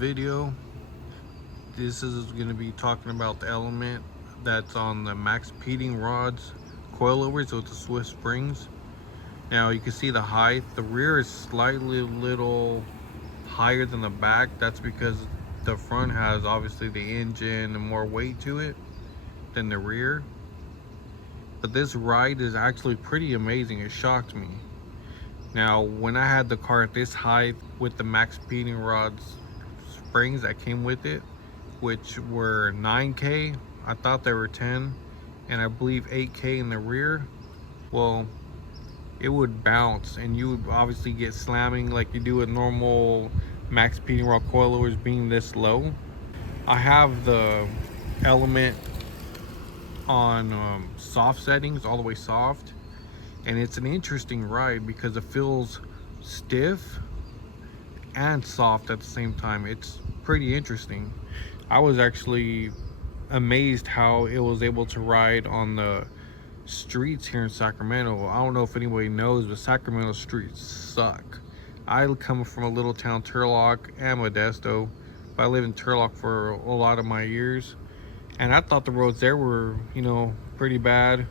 video, this is going to be talking about the element that's on the MaxPeedingRods Coilovers with the Swift springs. Now you can see the height. The rear is slightly little higher than the back. That's because the front has obviously the engine and more weight to it than the rear. But this ride is actually pretty amazing. It shocked me. Now, when I had the car at this height with the MaxPeedingRods springs that came with it, which were 9K, I thought they were 10, and I believe 8K in the rear, well, it would bounce and you would obviously get slamming like you do with normal MaxPeedingRod coilovers being this low. I have the element on soft settings, all the way soft, and it's an interesting ride because it feels stiff and soft at the same time. It's pretty interesting. I was actually amazed how it was able to ride on the streets here in Sacramento. I don't know if anybody knows, but Sacramento streets suck. I come from a little town, Turlock and Modesto, but I lived in Turlock for a lot of my years, and I thought the roads there were, you know, pretty bad.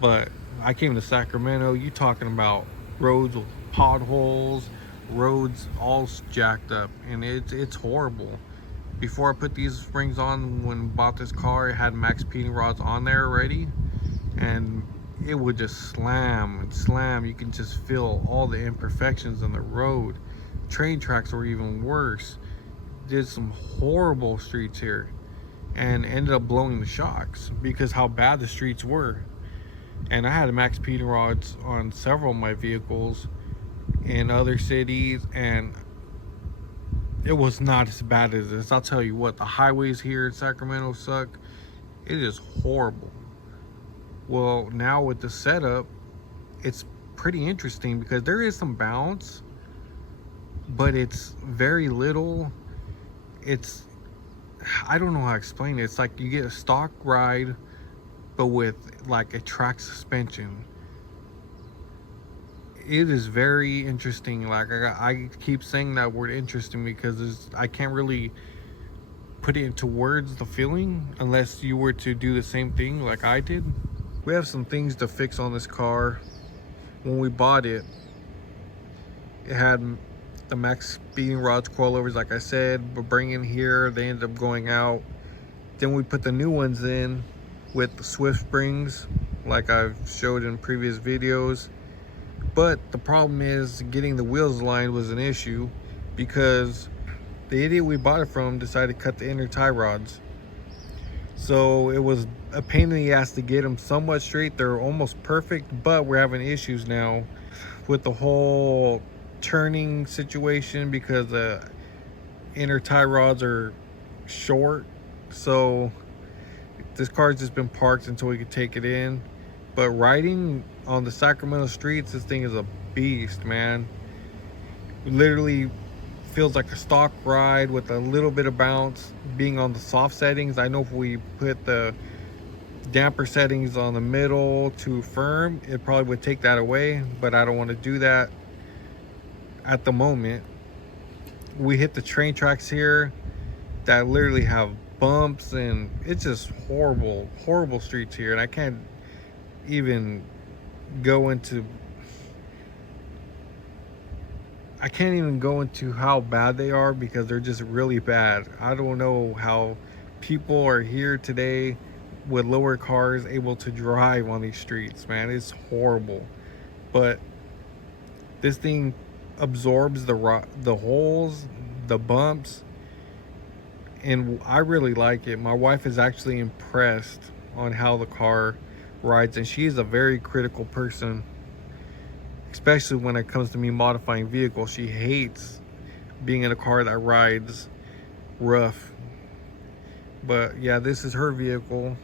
But I came to Sacramento, you talking about roads with potholes, roads all jacked up, and it's horrible. Before I put these springs on, when I bought this car, it had MaxPeedingRods on there already, and it would just slam and slam. You can just feel all the imperfections in the road. Train tracks were even worse. Did some horrible streets here and ended up blowing the shocks because how bad the streets were. And I had MaxPeedingRods on several of my vehicles in other cities, and it was not as bad as this. I'll tell you what, the highways here in Sacramento suck. It is horrible. Well, now with the setup, it's pretty interesting because there is some bounce, but it's very little. I don't know how to explain it. It's like you get a stock ride, but with like a track suspension. It is very interesting. Like I keep saying that word interesting because I can't really put it into words, the feeling, unless you were to do the same thing like I did. We have some things to fix on this car. When we bought it, it had the MaxPeedingRods coilovers, like I said, but bringing here, they ended up going out. Then we put the new ones in with the Swift springs, like I've showed in previous videos. But the problem is getting the wheels aligned was an issue because the idiot we bought it from decided to cut the inner tie rods. So it was a pain in the ass to get them somewhat straight. They're almost perfect, but we're having issues now with the whole turning situation because the inner tie rods are short. So this car's just been parked until we could take it in. But riding on the Sacramento streets, this thing is a beast, man. It literally feels like a stock ride with a little bit of bounce. Being on the soft settings, I know if we put the damper settings on the middle to firm, it probably would take that away, but I don't want to do that at the moment. We hit the train tracks here that literally have bumps, and it's just horrible streets here, and I can't even go into how bad they are because they're just really bad. I don't know how people are here today with lower cars able to drive on these streets, man. It's horrible. But this thing absorbs the holes, the bumps, and I really like it. My wife is actually impressed on how the car rides, and she's a very critical person, especially when it comes to me modifying vehicles. She hates being in a car that rides rough. But yeah, this is her vehicle,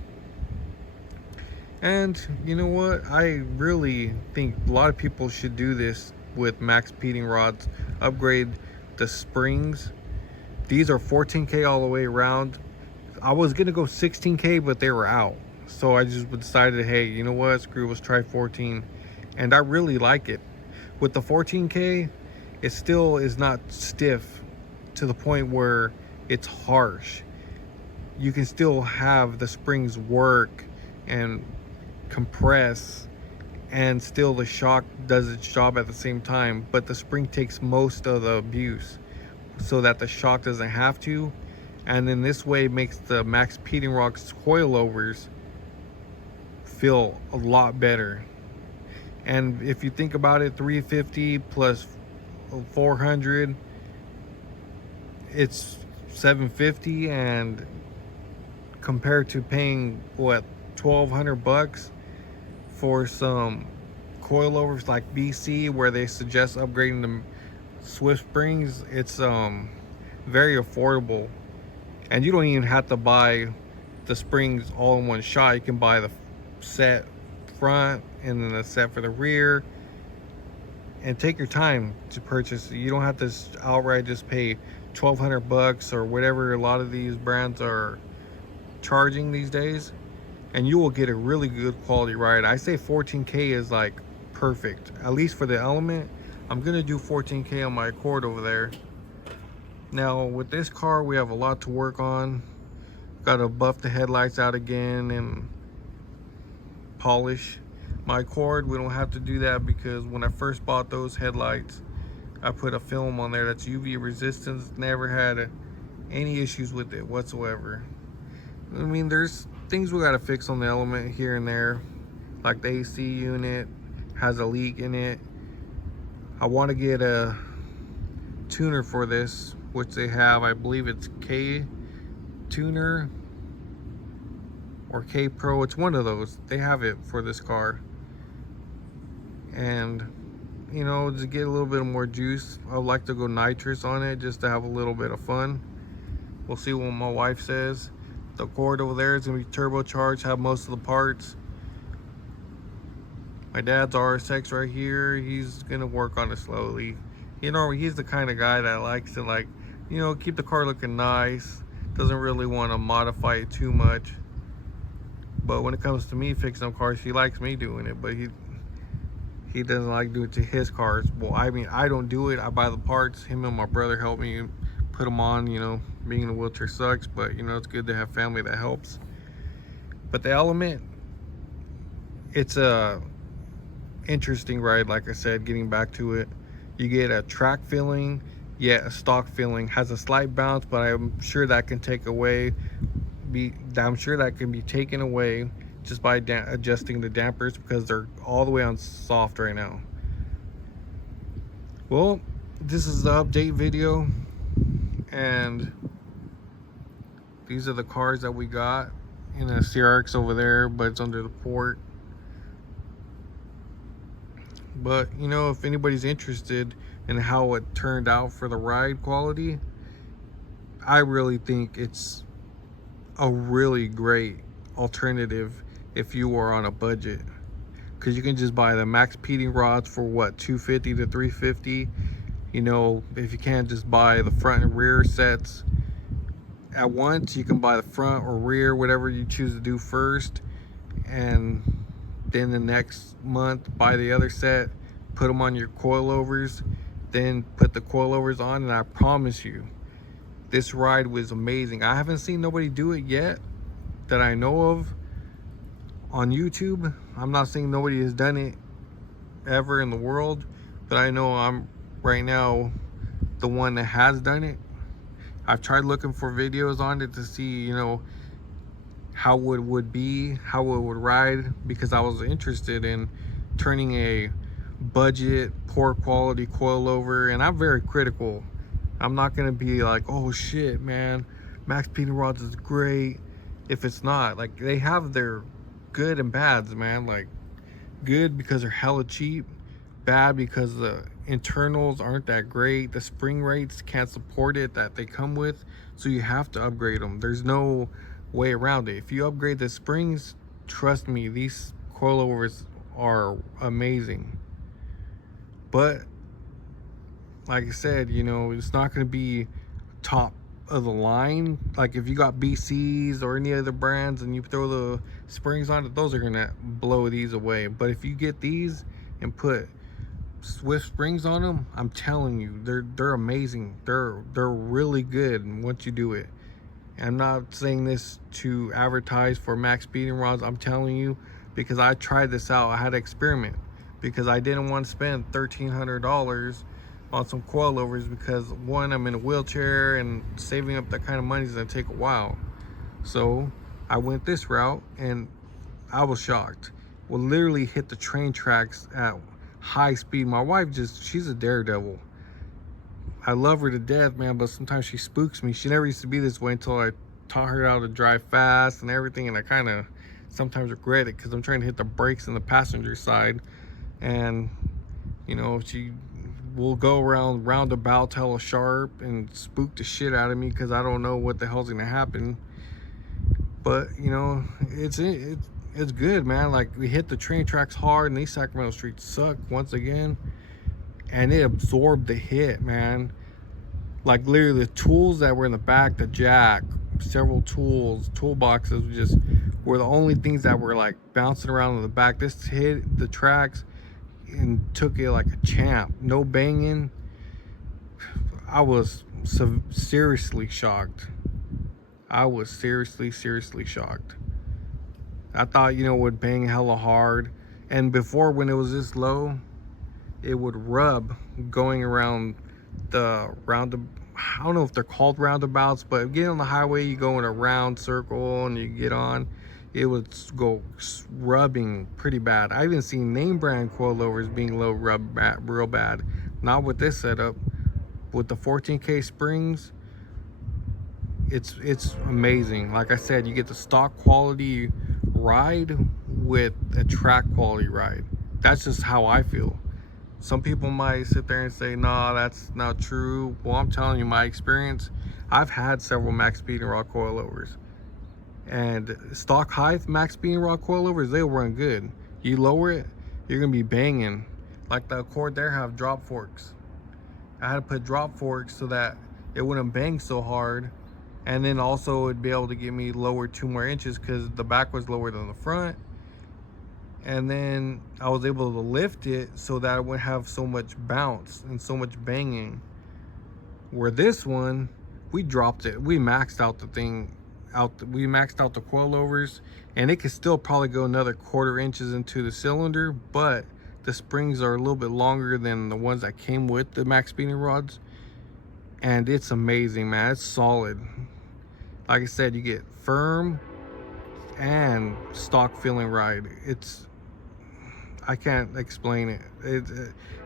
and you know what, I really think a lot of people should do this with MaxPeedingRods. Upgrade the springs. These are 14K all the way around. I was gonna go 16K, but they were out. So I just decided, hey, you know what, screw, let's try 14. And I really like it. With the 14K, it still is not stiff to the point where it's harsh. You can still have the springs work and compress, and still the shock does its job at the same time, but the spring takes most of the abuse so that the shock doesn't have to. And then this way makes the MaxPeedingRods Coilovers feel a lot better. And if you think about it, 350 plus 400, it's 750. And compared to paying what, 1,200 bucks for some coilovers like BC, where they suggest upgrading the Swift springs, it's very affordable. And you don't even have to buy the springs all in one shot. You can buy the set front and then the set for the rear, and take your time to purchase. You don't have to outright just pay 1,200 bucks or whatever a lot of these brands are charging these days, and you will get a really good quality ride. I say 14K is like perfect, at least for the Element. I'm gonna do 14K on my Accord over there. Now with this car, we have a lot to work on. Got to buff the headlights out again and polish. My Accord, we don't have to do that because when I first bought those headlights, I put a film on there that's UV resistance. Never had any issues with it whatsoever. I mean, there's things we got to fix on the Element here and there, like the AC unit has a leak in it. I want to get a tuner for this, which they have. I believe it's K tuner or K Pro. It's one of those. They have it for this car. And you know, to get a little bit more juice, I would like to go nitrous on it just to have a little bit of fun. We'll see what my wife says. The Accord over there is going to be turbocharged, have most of the parts. My dad's RSX right here, he's going to work on it slowly. You know, he's the kind of guy that likes to, like, you know, keep the car looking nice. Doesn't really want to modify it too much. But when it comes to me fixing up cars, he likes me doing it, but he doesn't like doing it to his cars. Well, I mean, I don't do it. I buy the parts. Him and my brother help me put them on. You know, being in a wheelchair sucks, but you know, it's good to have family that helps. But the Element, it's a interesting ride. Like I said, getting back to it, you get a track feeling, yet a stock feeling. Has a slight bounce, but I'm sure that can take away. I'm sure that can be taken away just by adjusting the dampers, because they're all the way on soft right now. Well, this is the update video, and these are the cars that we got. In a CRX over there, but it's under the port. But you know, if anybody's interested in how it turned out for the ride quality, I really think it's a really great alternative if you are on a budget, because you can just buy the MaxPeedingRods for what, $250 to $350. You know, if you can't just buy the front and rear sets at once, you can buy the front or rear, whatever you choose to do first, and then the next month buy the other set, put them on your coilovers, then put the coilovers on, and I promise you, this ride was amazing. I haven't seen nobody do it yet that I know of on YouTube. I'm not saying nobody has done it ever in the world, but I know I'm right now the one that has done it. I've tried looking for videos on it to see, you know, how it would be, how it would ride, because I was interested in turning a budget, poor quality coilover. And I'm very critical. I'm not gonna be like, oh shit, man, MaxPeedingRods is great if it's not. Like, they have their good and bads, man. Like, good because they're hella cheap, bad because the internals aren't that great. The spring rates can't support it that they come with, so you have to upgrade them. There's no way around it. If you upgrade the springs, trust me, these coilovers are amazing. But like I said, you know, it's not going to be top of the line. Like if you got BCs or any other brands and you throw the springs on it, those are going to blow these away. But if you get these and put Swift springs on them, I'm telling you, they're amazing. They're really good once you do it. And I'm not saying this to advertise for Max Speeding Rods. I'm telling you because I tried this out. I had to experiment because I didn't want to spend $1,300 on some coilovers because one, I'm in a wheelchair and saving up that kind of money is gonna take a while. So I went this route and I was shocked. We'll literally hit the train tracks at high speed. My wife she's a daredevil. I love her to death, man, but sometimes she spooks me. She never used to be this way until I taught her how to drive fast and everything, and I kind of sometimes regret it because I'm trying to hit the brakes on the passenger side, and you know, she will go around roundabout hella sharp and spook the shit out of me because I don't know what the hell's gonna happen. But you know, it's good, man. Like, we hit the train tracks hard and these Sacramento streets suck once again, and it absorbed the hit, man. Like, literally the tools that were in the back, the jack, several toolboxes just were the only things that were like bouncing around in the back. This hit the tracks and took it like a champ. No banging. I was seriously shocked. I was seriously shocked. I thought, you know, it would bang hella hard, and before, when it was this low, it would rub going around the I don't know if they're called roundabouts, but getting on the highway, you go in a round circle and you get on, it would go rubbing pretty bad. I even seen name brand coilovers being low rub real bad. Not with this setup. With the 14K springs, it's amazing. Like I said, you get the stock quality ride with a track quality ride. That's just how I feel. Some people might sit there and say, nah, that's not true. Well, I'm telling you my experience. I've had several Max Speeding Rod coilovers, and stock height Max Speeding Rod coilovers, they'll run good. You lower it, you're gonna be banging. Like the Accord there have drop forks. I had to put drop forks so that it wouldn't bang so hard, and then also it'd be able to get me lower 2 more inches because the back was lower than the front. And then I was able to lift it so that I wouldn't have so much bounce and so much banging. Where this one, we dropped it. We maxed out the thing we maxed out the coilovers, and it could still probably go another 1/4 inches into the cylinder, but the springs are a little bit longer than the ones that came with the Max Speeding Rods, and it's amazing, man. It's solid. Like I said, you get firm and stock feeling ride. I can't explain it.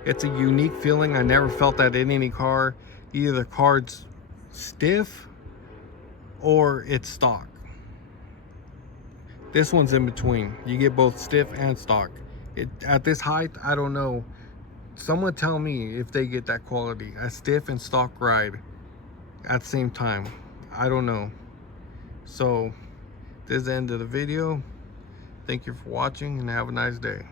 It's a unique feeling. I never felt that in any car. Either the car's stiff or it's stock. This one's in between. You get both stiff and stock. At this height, I don't know. Someone tell me if they get that quality, a stiff and stock ride at the same time. I don't know. So this is the end of the video. Thank you for watching and have a nice day.